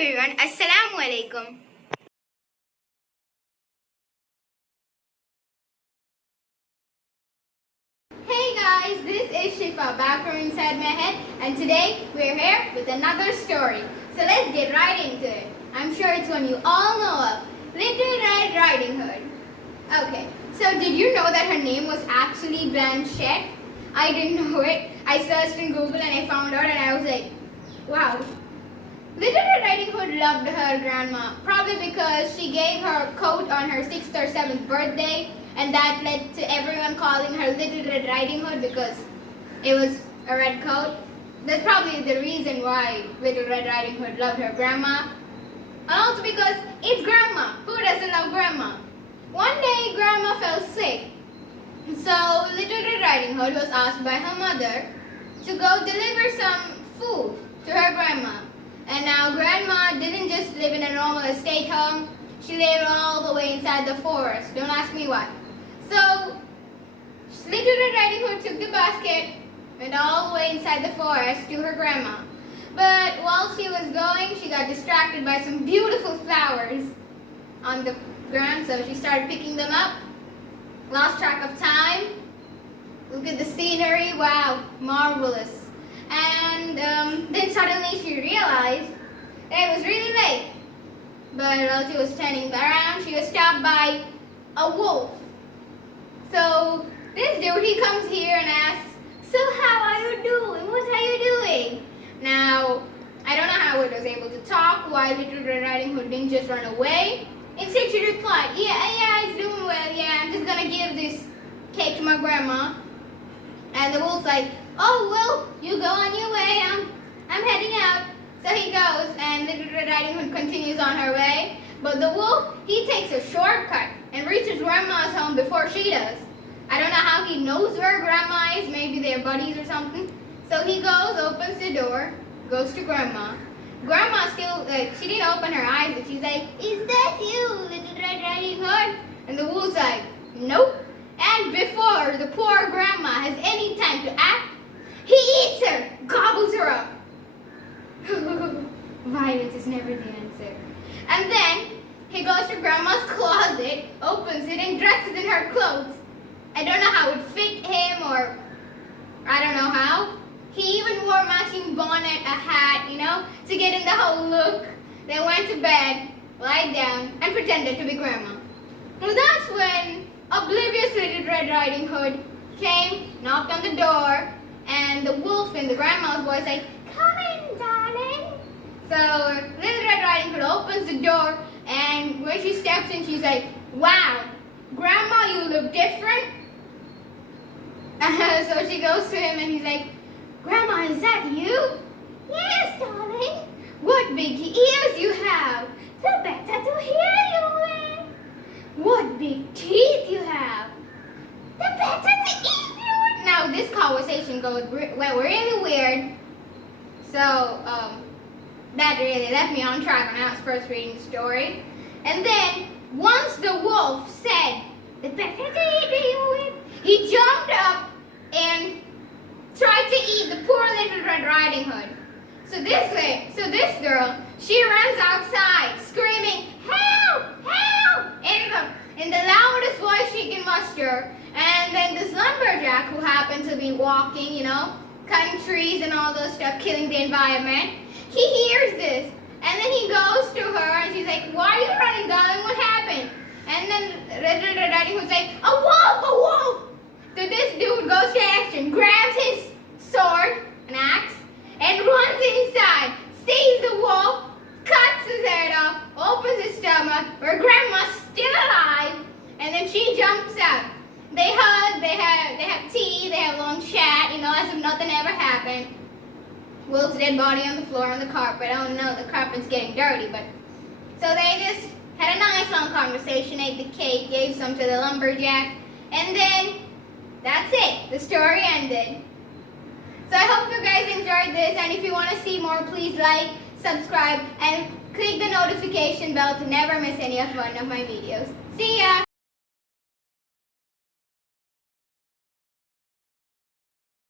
everyone, Assalamu alaikum. Hey guys, this is Shifa back from inside my head, and today we're here with another story. So let's get right into it. I'm sure it's one you all know of, Little Red Riding Hood. Okay, so did you know that her name was actually Blanchette? I didn't know it. I searched in Google and I found out, and I was like, wow. Little Red Riding Hood loved her grandma, probably because she gave her coat on her 6th or 7th birthday, and that led to everyone calling her Little Red Riding Hood because it was a red coat. That's probably the reason why Little Red Riding Hood loved her grandma. And also because it's grandma. Who doesn't love grandma? One day, grandma fell sick. So Little Red Riding Hood was asked by her mother to go deliver some food to her grandma. And now grandma didn't just live in a normal estate home, she lived all the way inside the forest. Don't ask me why. So Little Red Riding Hood took the basket, went all the way inside the forest to her grandma. But while she was going, she got distracted by some beautiful flowers on the ground, so she started picking them up. Lost track of time. Look at the scenery, wow, marvelous. And then suddenly she realized that it was really late. But while she was turning around, she was stopped by a wolf. So this dude, he comes here and asks, "So how are you doing? What are you doing?" Now, I don't know how it was able to talk, why Little Red Riding Hood didn't just run away. Instead she replied, yeah, it's doing well, yeah, I'm just gonna give this cake to my grandma. And the wolf's like, "Oh, well, you go on your way, I'm heading out." So he goes, and Little Red Riding Hood continues on her way. But the wolf, he takes a shortcut and reaches grandma's home before she does. I don't know how he knows where grandma is, maybe they're buddies or something. So he goes, opens the door, goes to grandma. Grandma still, she didn't open her eyes, but she's like, "Is that you, Little Red Riding Hood?" And the wolf's like, "Nope." And before the poor grandma has any time to act, he eats her, gobbles her up. Violence is never the answer. And then he goes to grandma's closet, opens it, and dresses in her clothes. I don't know how it fit him, or I don't know how. He even wore a matching bonnet, a hat, to get in the whole look. Then went to bed, lied down, and pretended to be grandma. Well, that's when oblivious Little Red Riding Hood came, knocked on the door, and the wolf in the grandma's voice like, "Come in, darling." So Little Red Riding Hood opens the door, and when she steps in, she's like, "Wow, grandma, you look different." So she goes to him, and he's like, "Grandma, is that you?" "Yes, darling." "What big ears you have. The better to hear you with." "What big teeth you have. The better to eat you with." Now this conversation went really weird. So that really left me on track when I was first reading the story. And then once the wolf said, "The better to eat you with," he jumped up and tried to eat the poor Little Red Riding Hood. So this girl, she runs outside screaming, "Help! Help!" in the loudest voice she can muster. And then this lumberjack who happened to be walking, cutting trees and all those stuff, killing the environment, he hears this. And then he goes to her and she's like, "Why are you running, darling? What happened?" And then Little Red Riding Hood's like, "A wolf! A wolf!" So this dude goes to action, grabs his sword, an axe, and runs inside, sees the wolf, cuts his head off, opens his stomach, where grandma's still alive, and then she jumps out. They hug, they have tea, they have a long chat, as if nothing ever happened. Wolf's dead body on the floor on the carpet. Oh no, the carpet's getting dirty, but so they just had a nice long conversation, ate the cake, gave some to the lumberjack, and then that's it. The story ended. So I hope you guys enjoyed this, and if you want to see more, please like, subscribe, and click the notification bell to never miss any of one of my videos. See ya!